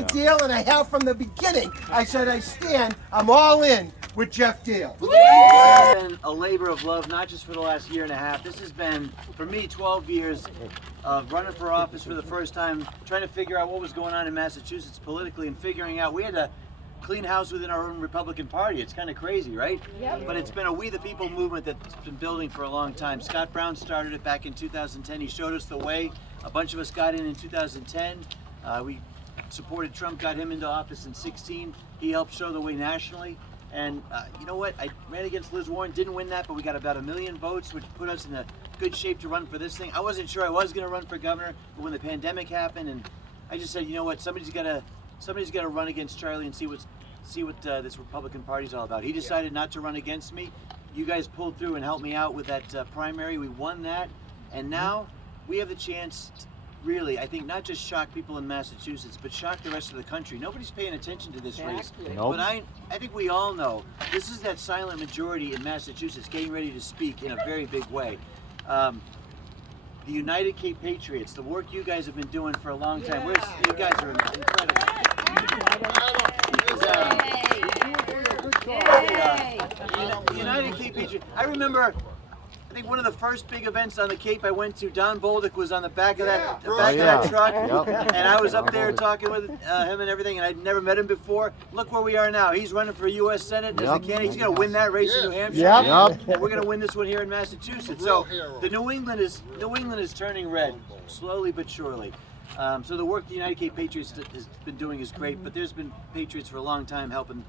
a DIEHL, and I have from the beginning. I said I'm all in with Geoff DIEHL. It's been a labor of love, not just for the last year and a half. This has been, for me, 12 years of running for office for the first time, trying to figure out what was going on in Massachusetts politically, and figuring out we had to clean house within our own Republican Party. It's kind of crazy, right? Yep. But it's been a We the People movement that's been building for a long time. Scott Brown started it back in 2010. He showed us the way. A bunch of us got in 2010. We supported Trump, got him into office in 16. He helped show the way nationally. And you know what? I ran against Liz Warren, didn't win that, but we got about 1 million votes, which put us in a good shape to run for this thing. I wasn't sure I was going to run for governor, but when the pandemic happened, and I just said, you know what? Somebody's got to run against Charlie and see what this Republican Party's all about. He decided not to run against me. You guys pulled through and helped me out with that primary. We won that, and now we have the chance to really, I think, not just shock people in Massachusetts, but shock the rest of the country. Nobody's paying attention to this race. Nope. But I think we all know this is that silent majority in Massachusetts getting ready to speak in a very big way. The United Cape Patriots, the work you guys have been doing for a long time. You guys are incredible. The United Cape Patriots. I remember, I think one of the first big events on the Cape I went to, Don Bolduc was on the back of that truck, and I was up there talking with him and everything, and I'd never met him before. Look where we are now. He's running for U.S. Senate as a candidate. He's going to win that race in New Hampshire, and we're going to win this one here in Massachusetts. So the New England is turning red, slowly but surely. So the work the United Cape Patriots has been doing is great, but there's been Patriots for a long time helping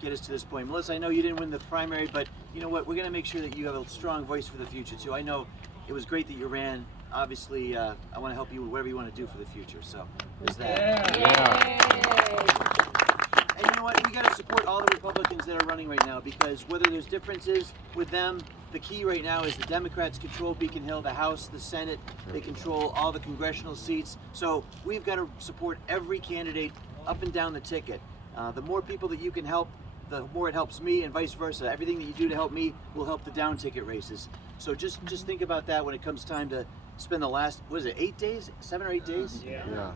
get us to this point. Melissa, I know you didn't win the primary, but you know what? We're going to make sure that you have a strong voice for the future too. I know it was great that you ran. Obviously, I want to help you with whatever you want to do for the future. So there's that. And you know what? We got to support all the Republicans that are running right now, because whether there's differences with them, the key right now is the Democrats control Beacon Hill, the House, the Senate. They control all the congressional seats. So we've got to support every candidate up and down the ticket. The more people that you can help, the more it helps me, and vice versa. Everything that you do to help me will help the down ticket races. So just think about that when it comes time to spend the last, what is it, 8 days? 7 or 8 days? Yeah.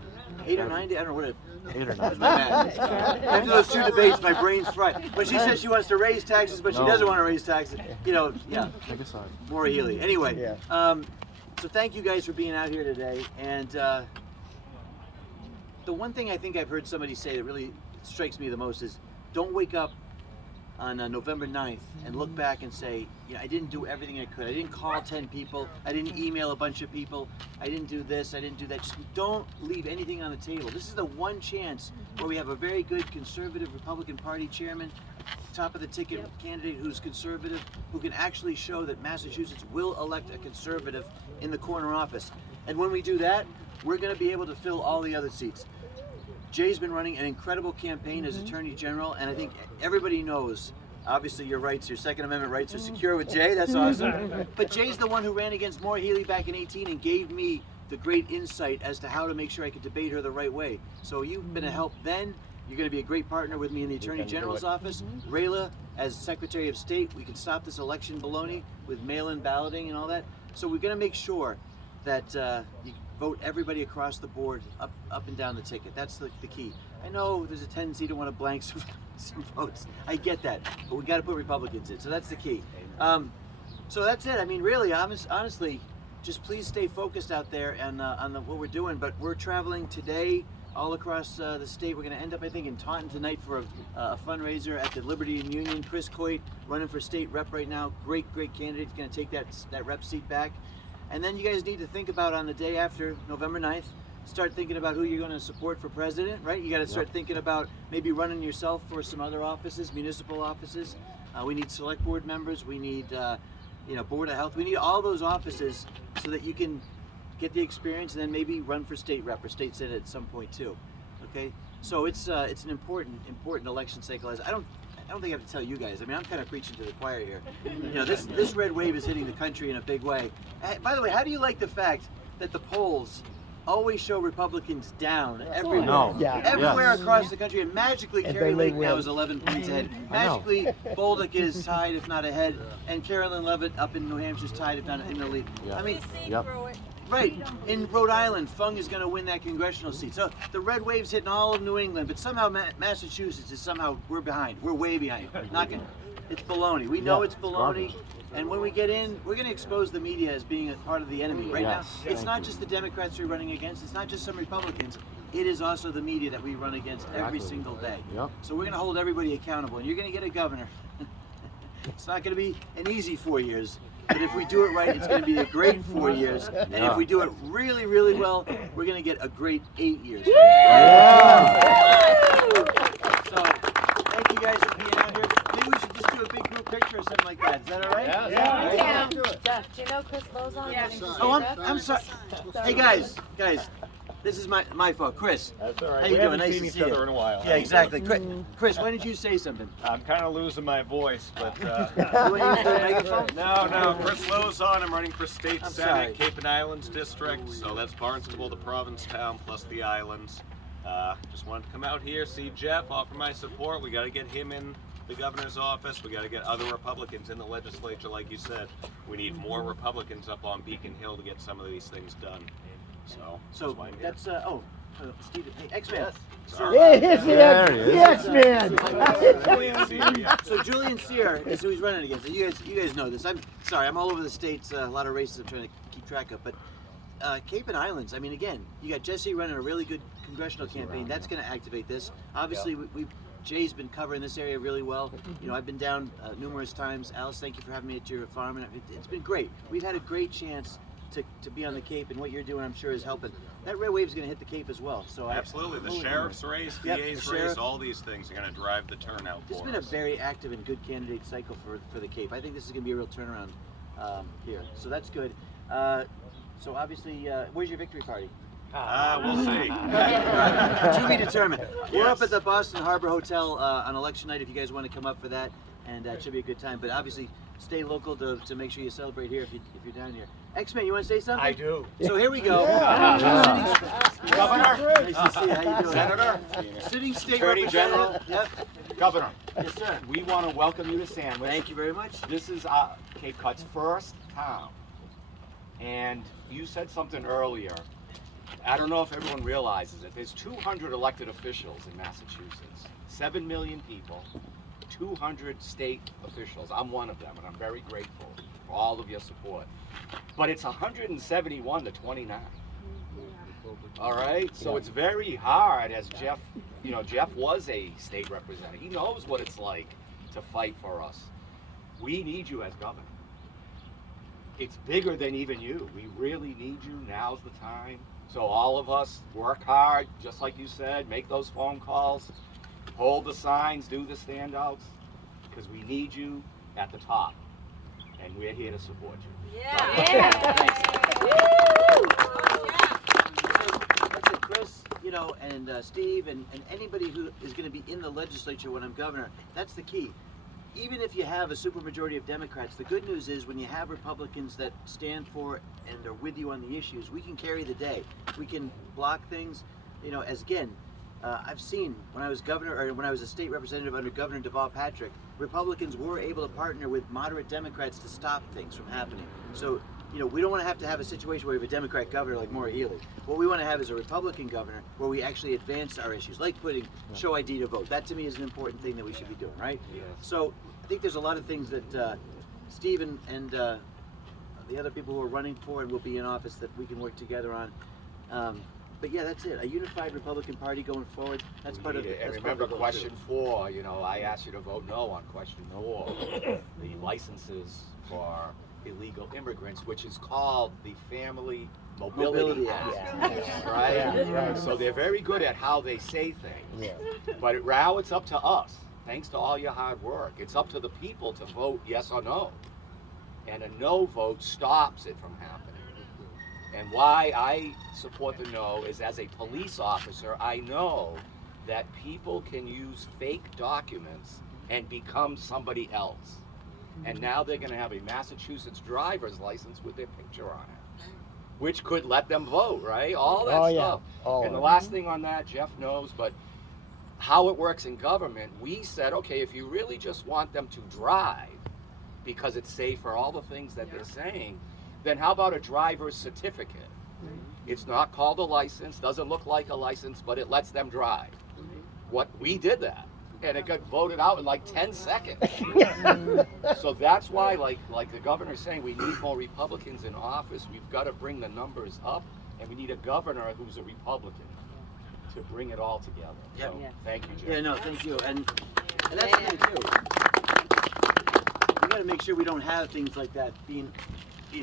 8 or 9 days? I don't know what it is. 8 or 9. My math. After those 2 debates, my brain's fried. When she says she wants to raise taxes, but she doesn't want to raise taxes, you know, Maura Healey. Anyway, so thank you guys for being out here today. And the one thing I think I've heard somebody say that really strikes me the most is, don't wake up on November 9th and look back and say, you know, I didn't do everything I could. I didn't call 10 people. I didn't email a bunch of people. I didn't do this. I didn't do that. Just don't leave anything on the table. This is the one chance where we have a very good conservative Republican Party chairman, top of the ticket candidate who's conservative, who can actually show that Massachusetts will elect a conservative in the corner office. And when we do that, we're going to be able to fill all the other seats. Jay's been running an incredible campaign as Attorney General, and I think everybody knows, obviously your rights, your Second Amendment rights are secure with Jay. That's awesome. But Jay's the one who ran against Maura Healey back in 2018 and gave me the great insight as to how to make sure I could debate her the right way. So you've been a help then. You're going to be a great partner with me in the Attorney General's office. Rayla, as Secretary of State, we can stop this election baloney with mail-in balloting and all that. So we're going to make sure that you vote everybody across the board, up and down the ticket. That's the key. I know there's a tendency to want to blank some votes. I get that, but we got to put Republicans in. So that's the key. So that's it. I mean, really, honestly, just please stay focused out there and on what we're doing. But we're traveling today all across the state. We're going to end up, I think, in Taunton tonight for a fundraiser at the Liberty and Union. Chris Coit running for state rep right now. Great candidate. He's going to take that rep seat back. And then you guys need to think about, on the day after November 9th, start thinking about who you're going to support for president, right? You got to start thinking about maybe running yourself for some other offices, municipal offices. We need select board members. We need, Board of Health. We need all those offices so that you can get the experience and then maybe run for state rep or state senate at some point too. Okay, so it's an important election cycle. I don't think I have to tell you guys. I mean, I'm kind of preaching to the choir here. You know, this red wave is hitting the country in a big way. By the way, how do you like the fact that the polls always show Republicans down everywhere across the country, and magically Carrie Lake now is 11 points ahead. Magically, Bolduc is tied, if not ahead, and Carolyn Levitt up in New Hampshire is tied, if not in the lead. I mean, Right. In Rhode Island, Fung is going to win that congressional seat. So the red wave's hitting all of New England, but somehow Massachusetts is somehow, we're behind. We're way behind. It's baloney. We know it's baloney. And when we get in, we're going to expose the media as being a part of the enemy. Right now, it's not just the Democrats we're running against. It's not just some Republicans. It is also the media that we run against every single day. So we're going to hold everybody accountable. And you're going to get a governor. It's not going to be an easy 4 years. But if we do it right, it's going to be a great 4 years. And if we do it really, really well, we're going to get a great 8 years. So, thank you guys for being out here. Maybe we should just do a big group picture or something like that. Is that all right? Yeah. Geoff, do you know Chris Lozon? Yes. Oh, I'm sorry. Hey, guys. This is my fault. Chris. That's all right. How you We doing? haven't Nice seen to each see other you. in a while. Yeah, exactly. Chris, why did you say something? I'm kind of losing my voice, but You want to use the megaphone? no. Chris Lozon. I'm running for state I'm senate, sorry. Cape and Islands district. So that's Barnstable, the Provincetown, plus the islands. Just wanted to come out here, see Geoff, offer my support. We got to get him in the governor's office. We got to get other Republicans in the legislature, like you said. We need more Republicans up on Beacon Hill to get some of these things done. So why I'm here. That's Steve, hey, X-Man. Sorry. X-Man. Julian Sear, yeah. So Julian Sear is who he's running against. You guys know this. I'm sorry, I'm all over the states. A lot of races I'm trying to keep track of, but Cape and Islands. I mean, again, you got Jesse running a really good congressional campaign. That's going to activate this. Obviously, Jay's been covering this area really well. You know, I've been down numerous times. Alice, thank you for having me at your farm, and it's been great. We've had a great chance to be on the Cape, and what you're doing, I'm sure, is helping. That red wave is going to hit the Cape as well. So Absolutely. The sheriff's race, DA's race, all these things are going to drive the turnout for us. It's been a very active and good candidate cycle for the Cape. I think this is going to be a real turnaround here. So that's good. So obviously, where's your victory party? We'll see. To be determined. We're up at the Boston Harbor Hotel on election night if you guys want to come up for that, and it should be a good time. But obviously, stay local to make sure you celebrate here if you're down here. X-Man, you want to say something? I do. So here we go. Governor. Nice to see you. How you doing? Senator. Sitting state Attorney representative. General. Yep. Governor, Yes, sir. we want to welcome you to Sandwich. Thank you very much. This is Cape Cod's first town. And you said something earlier. I don't know if everyone realizes it. There's 200 elected officials in Massachusetts. 7 million people, 200 state officials. I'm one of them, and I'm very grateful for all of your support. But it's 171 to 29. All right, so it's very hard, as Geoff, Geoff was a state representative. He knows what it's like to fight for us. We need you as governor. It's bigger than even you. We really need you. Now's the time. So all of us work hard, just like you said, make those phone calls, hold the signs, do the standouts, because we need you at the top. And we're here to support you. That's it, Chris, and Steve, and anybody who is going to be in the legislature when I'm governor, that's the key. Even if you have a supermajority of Democrats, the good news is when you have Republicans that stand for and are with you on the issues, we can carry the day. We can block things, I've seen when I was governor, or when I was a state representative under Governor Deval Patrick, Republicans were able to partner with moderate Democrats to stop things from happening. So, we don't want to have a situation where we have a Democrat governor like Maura Healey. What we want to have is a Republican governor where we actually advance our issues, like putting show ID to vote. That to me is an important thing that we should be doing, right? Yes. So I think there's a lot of things that Steve and the other people who are running for and will be in office that we can work together on. But yeah, that's it. A unified Republican Party going forward. That's part of it. And remember question 4, I asked you to vote no on question 4. The licenses for illegal immigrants, which is called the Family Mobility Act. Right? So they're very good at how they say things. But now it's up to us, thanks to all your hard work. It's up to the people to vote yes or no. And a no vote stops it from happening. And why I support the no is, as a police officer, I know that people can use fake documents and become somebody else. And now they're going to have a Massachusetts driver's license with their picture on it, which could let them vote, right? All that stuff. And the last thing on that, Geoff knows, but how it works in government, we said, okay, if you really just want them to drive because it's safer, all the things that they're saying, then how about a driver's certificate? It's not called a license, doesn't look like a license, but it lets them drive. What, we did that, and it got voted out in like 10 seconds. So that's why, like the governor's saying, we need more Republicans in office. We've got to bring the numbers up, and we need a governor who's a Republican to bring it all together. Yep. So, Yes. thank you, Jeff. Yeah, no, thank you. And that's the thing too. We got to make sure we don't have things like that being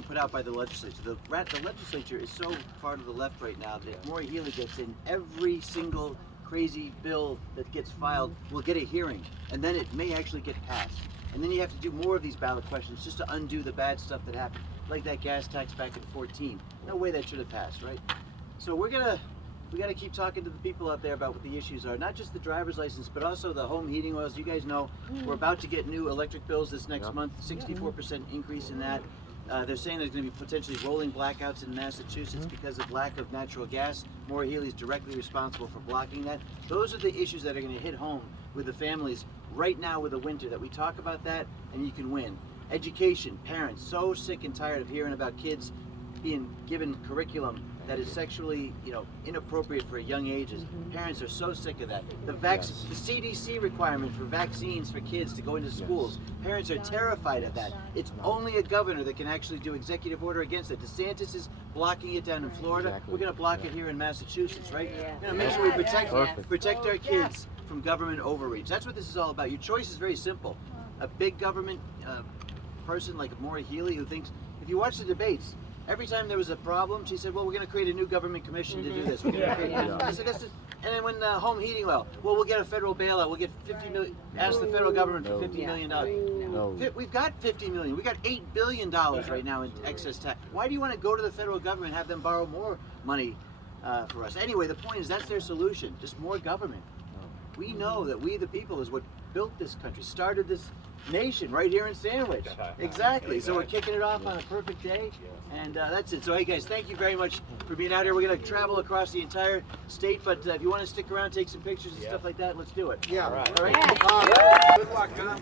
put out by the legislature. The legislature is so far to the left right now that Maura Healey gets in every single crazy bill that gets filed will get a hearing, and then it may actually get passed. And then you have to do more of these ballot questions just to undo the bad stuff that happened, like that gas tax back in 2014. No way that should have passed, right? So we got to keep talking to the people out there about what the issues are, not just the driver's license, but also the home heating oils. You guys know we're about to get new electric bills this next month, 64% increase in that. They're saying there's going to be potentially rolling blackouts in Massachusetts because of lack of natural gas. Maura Healey is directly responsible for blocking that. Those are the issues that are going to hit home with the families right now with the winter, that we talk about that and you can win. Education, parents, so sick and tired of hearing about kids being given curriculum that is sexually, inappropriate for young ages. Parents are so sick of that. The CDC requirement for vaccines for kids to go into schools. Parents are terrified of that. It's only a governor that can actually do executive order against it. DeSantis is blocking it down in Florida. We're going to block it here in Massachusetts, right? We're going to make sure we protect our kids from government overreach. That's what this is all about. Your choice is very simple. A big government person like Maura Healey who thinks, if you watch the debates, every time there was a problem, she said, well, we're going to create a new government commission to do this. We're gonna create I said, and then when home heating oil, well, we'll get a federal bailout. We'll get 50 million, ask the federal government for $50 million. No. We've got 50 million. We got $8 billion right now in excess tax. Why do you want to go to the federal government and have them borrow more money for us? Anyway, the point is that's their solution, just more government. We know that we the people is what built this country, started this nation right here in Sandwich. Exactly. So we're kicking it off on a perfect day, and that's it. So hey guys, thank you very much for being out here. We're going to travel across the entire state, but if you want to stick around, take some pictures and stuff like that, let's do it. Yeah. All right. Good luck, huh?